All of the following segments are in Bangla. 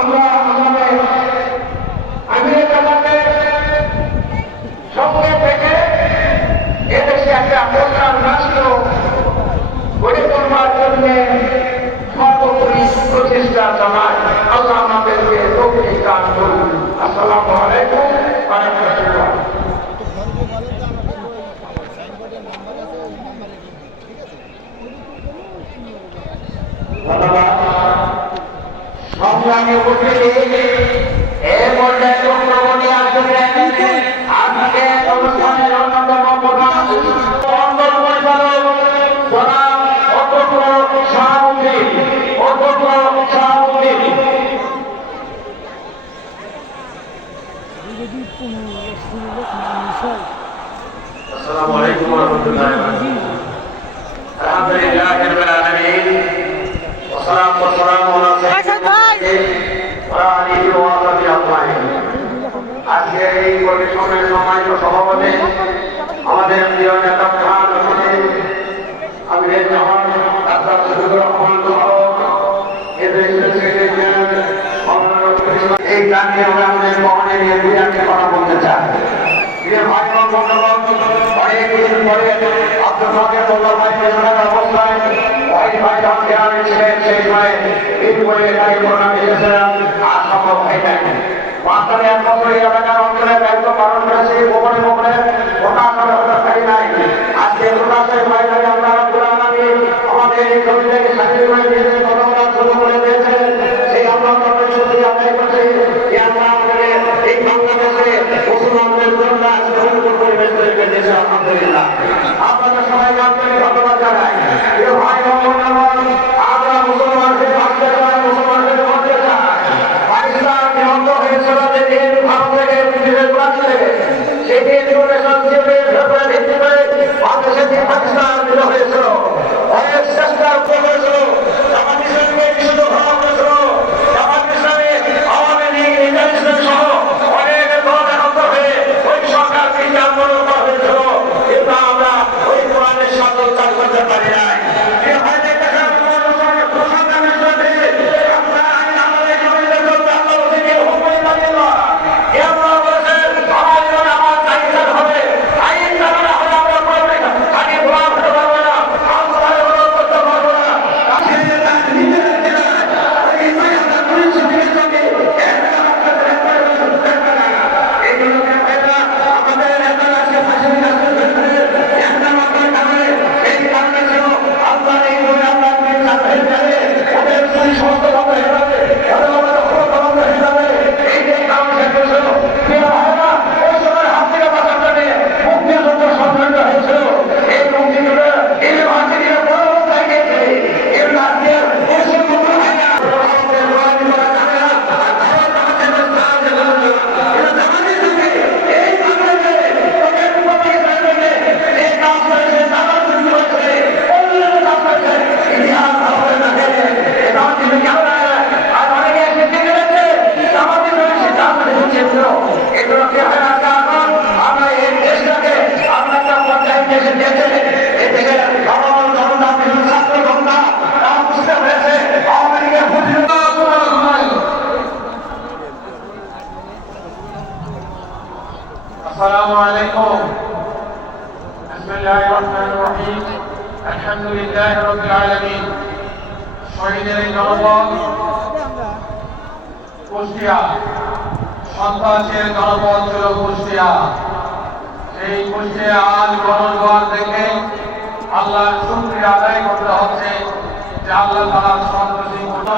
আমরা আমাদের আমিরের জামাতে সঙ্গে থেকে এদেশে একটা কল্যাণ রাষ্ট্র গড়ে তোলবার জন্য সর্বোপরি প্রচেষ্টা চালায় আল্লাহ আমাদেরকে তৌফিক দান করুন আসসালামু আলাইকুম ওয়া রাহমাতুল্লাহ সংগ্রামী উপস্থিতি এ পর্যায়ে বক্তব্য নিয়ে আসবেন আজকে অনুষ্ঠানের অন্যতম প্রধান মন্ডল পরিচালক জনাব অধ্যক্ষ শাহাবুদ্দিন অধ্যক্ষ শাহাবুদ্দিন السلام عليكم ورحمة الله وبركاته الحمد لله رب العالمين والصلاة والسلام على এই পরিশ্রমের সম্মানিত সভাপতি, আমাদের প্রিয় নেতা প্রধান অতিথি আমিরের জাহান ডাক্তার শহীদুর রহমান এই গানকে আমরা আমাদের মহনে নিয়ে দুই একটা কথা বলতে চাই। প্রিয় ভাই বোন বন্ধুগণ, অনেক দিন পরে আব্দুল কাদের মোল্লা ভাই পেছনের অবস্থায় অনেক ভাই যখন গ্রামে ছিলেন সেই সময় দিন করে এখানে করোনা এসেছিলাম আর সম্ভব হয় নাই। মাস্টারে এক বছর এলাকার অঞ্চলে দায়িত্ব পালন করেছে গোপনে গোপনে আমরা হতাশালী নাই। আজকে প্রকাশের বাইরে আমরা আমাদের এই জমি থেকে স্বাধীন করে দিয়েছে বলা শুরু করে দিয়েছে। সেই আমরা শুধু আদায় করছি। যে আমরা আমাদের এই করে গুলো হয়েছিল। অনেক চেষ্টার উপর হয়েছিল। আমার ইসলামকে নিষিদ্ধ করা হয়েছিল আমার ইসলামে আওয়ামী লীগ ইন্টারন্যাশনাল সহ অনেক দল একান্ত হয়ে ওই সরকারকে আন্দোলন করা হয়েছিল। আমরা ওই কোরআনের সাধন পারি না। কুষ্টিয়া সন্ত্রাসের জনপদ ছিল কুষ্টিয়া। সেই কুষ্টিয়া আজ গণজোয়ার দেখে আল্লাহ শুক্রিয়া আদায় করতে হচ্ছে যে আল্লাহ তারা সন্ত্রাসী কোটা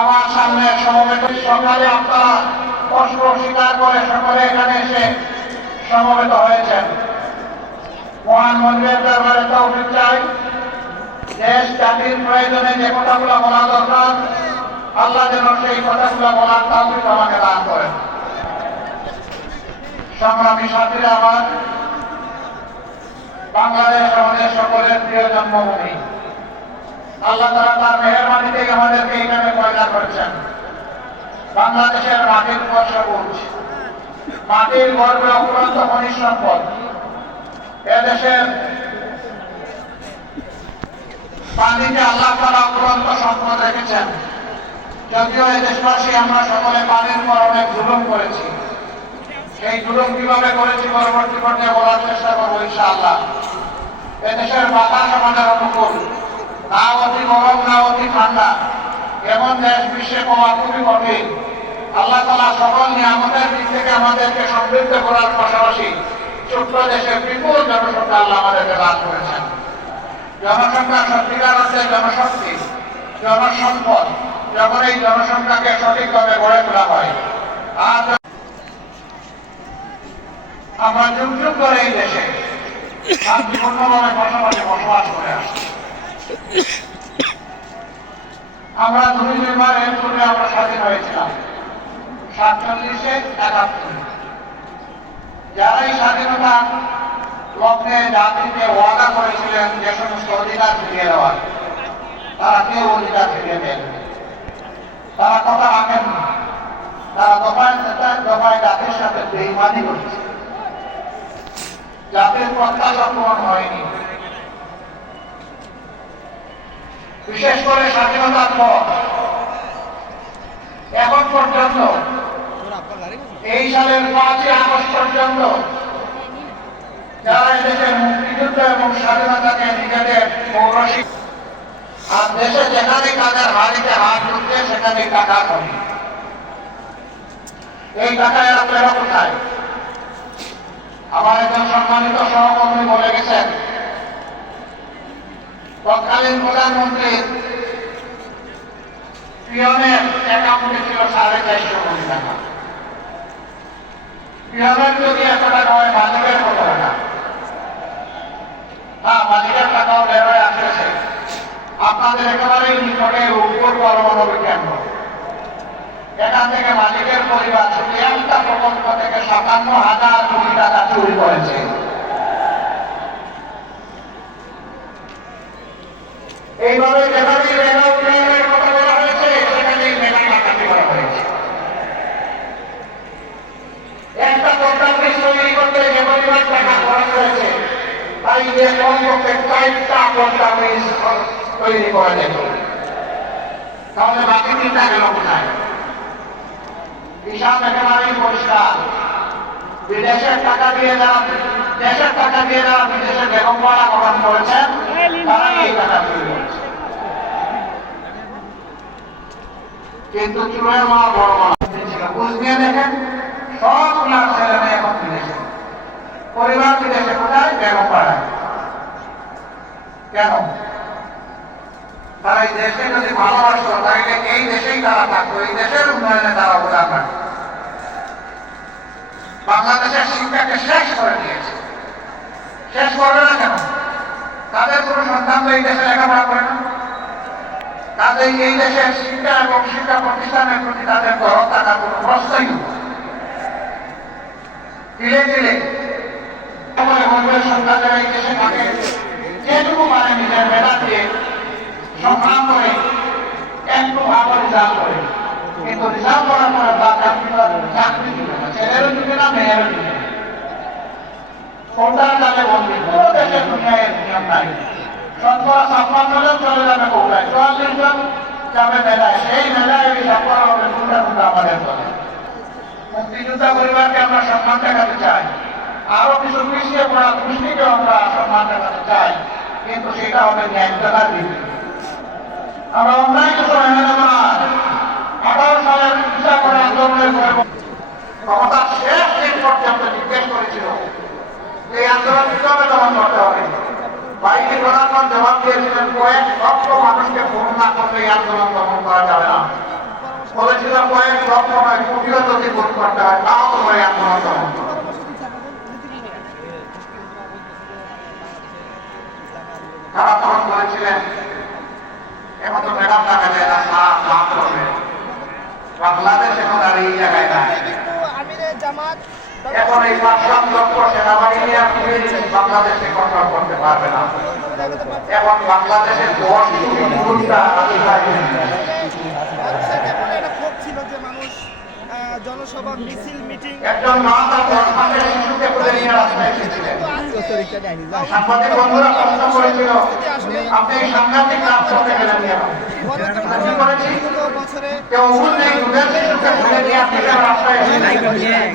আমার সামনে সমবেত সকালে আপনারা কষ্ট স্বীকার করে সকলে এখানে এসে সমবেত হয়েছেন। মহান মন্দিরের দরবারে তৌফিক চাই। দেশ, জাতির প্রয়োজনে যে কথাগুলো বলা দরকার, আল্লাহ যেন সেই কথাগুলো বলার তৌফিক আমাকে দান করেন। সংগ্রামী সাথীরা আমার, বাংলাদেশ আমাদের সকলের প্রিয় জন্মভূমি। আল্লাহ তারা তার মেহরবানি থেকে আমাদেরকে এইখানে পয়দা করেছেন। বাংলাদেশের মাটির উপর সবুজ। মাটির গর্বে অপুরন্ত খনিজ সম্পদ। এদেশের পানিতে আল্লাহ তারা অপুরন্ত সম্পদ রেখেছেন। যদিও এই দেশবাসী আমরা সকলে পানির উপর অনেক জুলুম করেছি। সেই জুলুম কীভাবে করেছি পরবর্তী পর্যায়ে বলার চেষ্টা করব ইনশাআল্লাহ। এদেশের বাতাস আমাদের অনুকূল। না অতি গরম না অতি ঠান্ডা। এমন দেশ বিশ্বে পাওয়া খুবই কঠিন। আল্লাহ তালা সকল নিয়ামতের দিক থেকে আমাদেরকে সমৃদ্ধ করার পাশাপাশি ছোট্ট দেশে বিপুল জনসংখ্যা আল্লাহ আমাদেরকে দান করেছেন। জনসংখ্যা সত্যিকার অর্থে জনশক্তি, জনসম্পদ, যখন এই জনসংখ্যাকে সঠিকভাবে গড়ে তোলা হয়। আর আমরা যুগ যুগ করে এই দেশে বসবাস করে আসছি। আমরা দুই দুইবার এর পূর্বে আমরা স্বাধীন হয়েছিলাম। সাতচল্লিশে একাত্তরে। যারা স্বাধীনতা লগ্নে জাতিকে ওয়াদা করেছিলেন যে সমস্ত অধিকার ফিরিয়ে দেওয়ার, তারা কেউ অধিকার ফিরিয়ে দেন তারা কথা রাখেন না। তারা দফায় দফায় জাতির সাথে বেইমানি করেছে। জাতির প্রত্যাশা পূরণ হয়নি। বিশেষ করে স্বাধীনতার পর। এখন পর্যন্ত এই সালের পাঁচই আগস্ট পর্যন্ত যারা এদেশের মুক্তিযুদ্ধ এবং স্বাধীনতাকে নিজেদের পৌরসিক আর দেশে যেখানে কাজের হাড়িতে হাত ঢুকছে সেখানে টাকা কমে। এই টাকা এরা পেল কোথায়? আমার একজন সম্মানিত সহকর্মী বলে গেছেন তৎকালীন প্রধানমন্ত্রী পিয়নের অ্যাকাউন্টে ছিল সাড়ে চারশো কোটি টাকা। পিয়নের যদি এত টাকা হয়, মালিকের কত টাকা? হ্যাঁ মালিকের টাকাও বের হয়ে আসতেছে আপনাদের একেবারেই নিকটে উপর পারমাণবিক কেন্দ্র। এখান থেকে মালিকের পরিবার একটা প্রকল্প থেকে সাতান্ন হাজার কোটি টাকা চুরি করেছে। এইভাবে যেখানেই মেগা উন্নয়নের কথা বলা হয়েছে সেখানেই মেগা ডাকাতি করা হয়েছে। একটা অফিস তৈরি করতে যে পরিমাণ টাকা খরচ বিদেশের টাকা দিয়ে যারা, দেশের টাকা করেছেন তারা এই টাকা চুরি করেছে কিন্তু চুরের মা বড় মা ছিল বুঝ দেখেন। সব ক্লাস ছেলে মেয়ে এখন বিদেশে পরিবার বিদেশে কোথায়? বেগম পাড়ায়। কেন? তারা এই দেশে যদি ভালোবাসতো, তাহলে এই দেশেই তারা থাকতো, এই দেশের উন্নয়নে তারা অবদান রাখতো। বাংলাদেশের শিক্ষাকে শেষ করে দিয়েছে। শেষ করবে না কেন? তাদের কোনো সন্তান তো এই দেশে লেখাপড়া করে না। তাদের এই দেশের শিক্ষা এবং শিক্ষা প্রতিষ্ঠানের প্রতি তাদের গরম থাকার কোনো প্রশ্নই নেই। ধীরে ধীরে সকলে বলবে সন্তানরা এই দেশে থাকে যেটুকু পারে নিজের মেধা দিয়ে সংগ্রাম করে একটু ভালো রেজাল্ট করে কিন্তু রেজাল্ট করার পরে বা চাকরি চাকরি দিবে না ছেলেরও দিবে না মেয়েরও দিবে না কোনটার যাবে বলবে পুরো দেশের দুনিয়ায় নিয়ম নাই শতকরা ছাপ্পান্ন জন কোথায় চুয়াল্লিশ জন যাবে মেলায় সেই মেলায় ওই ছাপ্পান্ন হবে কোনটা কোনটা আমাদের দলে শেষ দিন পর্যন্ত জিজ্ঞেস করেছিল এই আন্দোলন কীভাবে দমন করতে বাইকে প্রধানমন্ত্রী জবাব দিয়েছিলেন কয়েক লক্ষ মানুষকে ফোন না করলে এই আন্দোলন দমন করা যাবে না। বলেছিল কয়েক লক্ষ নয় কোটিও যদি ভোট করতে হয়, তাও তোমার এই আন্দোলন দমন তারা তখন বলেছিলেন এখন তো ম্যাডাম টাকা দেয় না মাফ মাফ করবে বাংলাদেশ এখন আর এই জায়গায় আমিরে জামাত এখন এই পাঁচ লক্ষ সেনাবাহিনী পুলিশ বাংলাদেশে কন্ট্রোল করতে পারবে না। এখন বাংলাদেশের জনসভা মিছিল মিটিং একজন মা তার দশ শিশুকে তুলে নিয়ে রাস্তায় এসেছিলেন। সাংবাদিক বন্ধুরা প্রশ্ন করেছিল, আপনি সাংঘাতিক কাজ করতে গেলেন কেউ ভুল নেই দুধের শিশুকে তুলে নিয়ে আপনি রাস্তায় এসেছিলেন?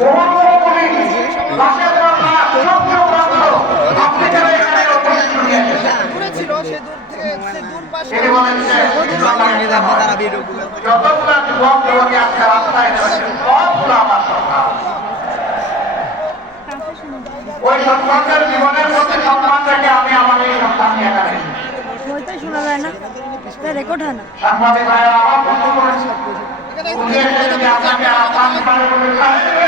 বন্ধ যতগুলা যুবক যুবতী আজকে রাস্তায় নেমেছে সবগুলো আমার সন্তান ওই সন্তানদের জীবনের প্রতি সম্মান রেখে আমি আমার এই সন্তান নিয়ে এখানে শোনা যায় না রেকর্ড হয় না সাংবাদিক ভাইয়েরা আবার প্রশ্ন করেছে আপনাকে আহ্বান করে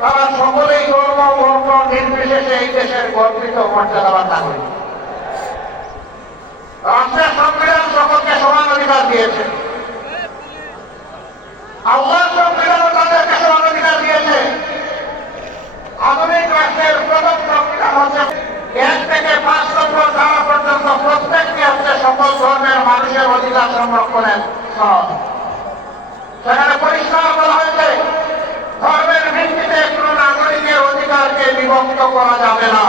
তারা সকলেই ধর্ম বর্ণ নির্বিশেষে এই দেশের গর্বিত মর্যাদাবান নাগরিক। রাষ্ট্রের সংবিধান সকলকে সমান অধিকার দিয়েছে। করা যাবে না।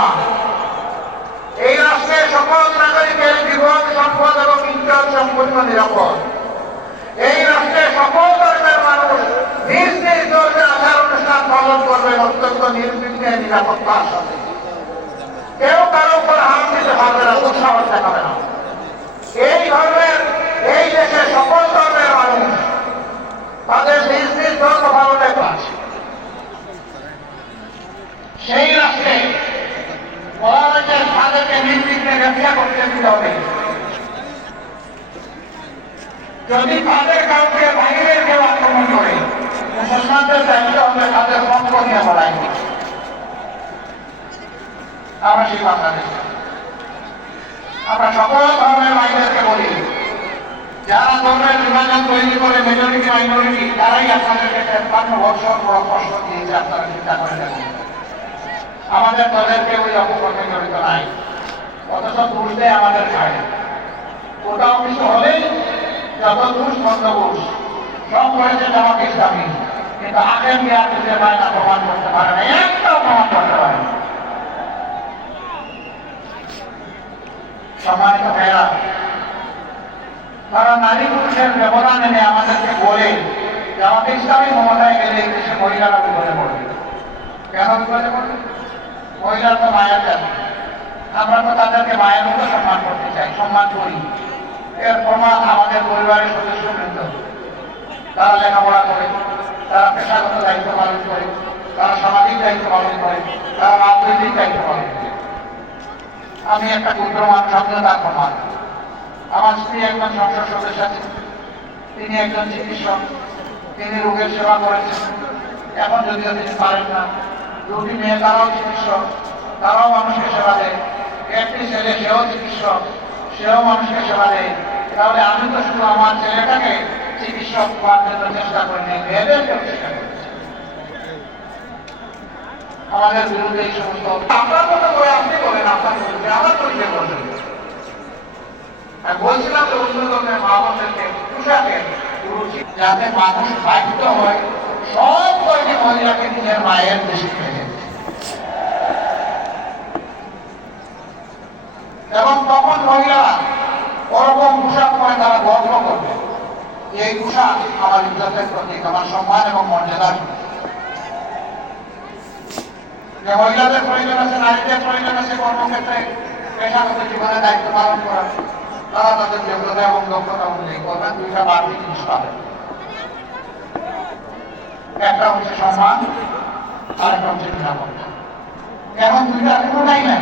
এই রাষ্ট্রের সকল নাগরিকের জীবন সম্পদ এবং ইন্টার সম্পূর্ণ নিরাপদ। এই রাষ্ট্রে সকল ধর্মের মানুষ নিজ নিজ ধর্মে আচার অনুষ্ঠান পালন করবেন অত্যন্ত নির্বিঘ্নে নিরাপত্তার সাথে। কেউ কারও উপর আমাদের দলের কেউ ওই অপকর্মে জড়িত নাই। অথচ ঘুষ আমাদের খায় কোথাও কিছু হলেই যত ঘুষ বন্ধ ঘুষ সব করেছে জামাত ইসলামী। কিন্তু আগের মেয়াদ খুঁজে পায় না প্রমাণ করতে পারে না একটাও প্রমাণ করতে পারে না। সম্মানিত ভাইয়েরা, তারা নারী পুরুষের ব্যবধান এনে আমাদেরকে বলে যে আমাদের ইসলামী ক্ষমতায় গেলে দেশে মহিলারা বিপদে পড়বে কেন বিপদে পড়বে মহিলার তো মায়া জাতি আমরা তো তাদেরকে মায়ের মতো সম্মান করতে চাই, সম্মান করি। এর প্রমাণ আমাদের পরিবারের সদস্য বৃন্দ তারা লেখাপড়া করে, তারা পেশাগত দায়িত্ব পালন করে, তারা সামাজিক দায়িত্ব পালন করে, তারা রাজনৈতিক দায়িত্ব পালন করে। আমি একটা ক্ষুদ্র আমিও তার প্রমাণ। আমার স্ত্রী একজন সংসদ সদস্য আছেন তিনি একজন চিকিৎসক, তিনি রোগের সেবা করেছেন। এখন যদিও তিনি পারেন না মেয়ে তারাও চিকিৎসক, তারাও মানুষকে সেবা দেয়। একটি ছেলে, সেও চিকিৎসক, সেও মানুষকে সেবা দেয়। তাহলে আমি তো শুধু আমার ছেলেটাকে চিকিৎসক হওয়ার জন্য চেষ্টা আমাদের বিরুদ্ধে এই সমস্ত আপনার করে আপনি বলেন, আপনার বিরুদ্ধে আমার পরিচয় বলছিলাম যে অন্য মা পোশাকে যাতে মানুষ বাধ্য হয়, সব কয়টি মহিলাকে নিজের মায়ের দেশে ফেলে যেতে। এবং তখন মহিলারা ওরকম পোশাক পরে তারা গর্ব করবে। এই পোশাক আমার ইজ্জতের প্রতীক, আমার সম্মান এবং মর্যাদার মহিলাদের প্রয়োজন আছে, নারীদের প্রয়োজন আছে, কর্মক্ষেত্রে পেশাগত জীবনে দায়িত্ব পালন করা তারা তাদের যোগ্যতা এবং দক্ষতা অনুযায়ী করবেন দুইটা বাড়তি জিনিস পাবেন একটা হচ্ছে সম্মান আর একটা হচ্ছে নিরাপত্তা। এখন দুইটা কোনোটাই নাই।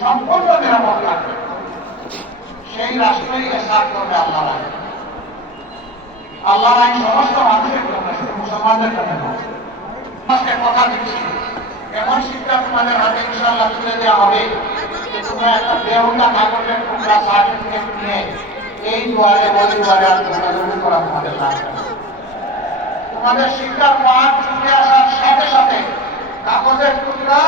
সম্পূর্ণ নিরাপদ থাকবে সেই রাষ্ট্রই এসার করবে আল্লাহ রায় আল্লাহ রায় সমস্ত মানুষের জন্য, শুধু মুসলমানদের জন্য নয়। আজকে কথা দিচ্ছি, এমন শিক্ষা তোমাদের হাতে ইনশাআল্লাহ তুলে দেওয়া হবে যে তোমরা একটা বেহুদা কাগজের টুকরা সার্টিফিকেট নিয়ে এই দুয়ারে, ওই দুয়ারে আর দৌড়াদৌড়ি করা তোমাদের লাগবে তোমাদের শিক্ষার পাঠ ছুটে আসার সাথে সাথে কাগজের টুকরা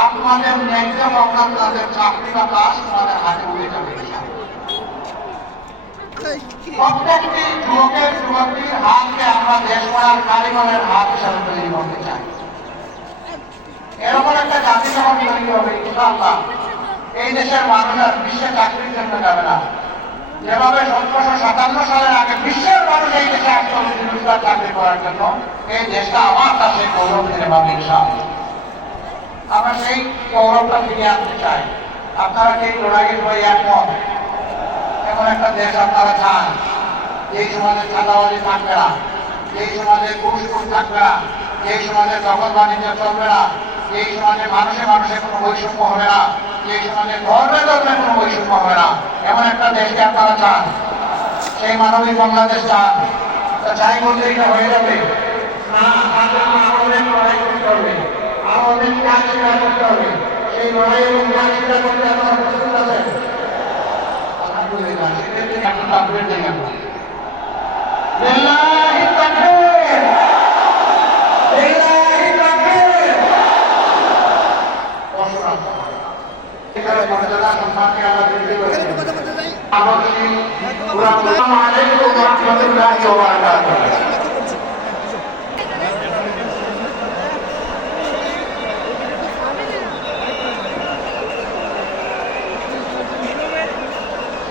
আর তোমাদের ন্যায্য পাওনা তোমাদের চাকরি বা কাজ তোমাদের হাতে উঠে যাবে। প্রত্যেকটি যুবকের হাতকে আমরা দেশ গড়ার কারিগরের হাত হিসাবে তৈরি করতে চাই। এরকম একটা জাতি যখন তৈরি হবে, ইনশাআল্লাহ। এই দেশের মানুষ আর বিশ্বে চাকরির জন্য যাবে না। যেভাবে সতেরোশো সাতান্ন সালের আগে বিশ্বের মানুষ এই দেশে আসতো চাকরি করার জন্য, এই দেশটা আমার কাছে গৌরব ফিরে পাবে, ইনশাআল্লাহ। আমরা সেই গৌরবটা ফিরিয়ে আনতে চাই। আপনারা এই লড়াইয়ের বই একমত। এমন একটা দেশ আপনারা চান, যেই সমাজে চাঁদাবাজি থাকবে না, যেই সমাজে ঘুষ ঘুষ থাকবে না, যেই সমাজে দখল বাণিজ্য চলবে না, যেই সমাজে মানুষে মানুষে কোনো বৈষম্য হবে না, যেই সমাজে ধর্মে ধর্মে কোনো বৈষম্য হবে না, এমন একটা দেশকে আপনারা চান, সেই মানবিক বাংলাদেশ চান। তা চাই বলতে এটা হয়ে যাবে। না, আমাদের লড়াই করতে হবে। আমাদেরকে আশীর্বাদ করতে হবে। সেই লড়াই এবং আশীর্বাদ করতে আপনারা প্রস্তুত আছেন আলহামদুলিল্লাহ সেক্ষেত্রে এখন তাকবির দেন আমরা। আমাদের আসসালামু আলাইকুম ওয়া রাহমাতুল্লাহি ওয়া বারাকাতুহু।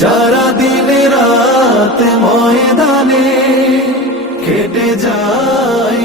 যারা দিনে রাত ময়দানে খেটে যায়।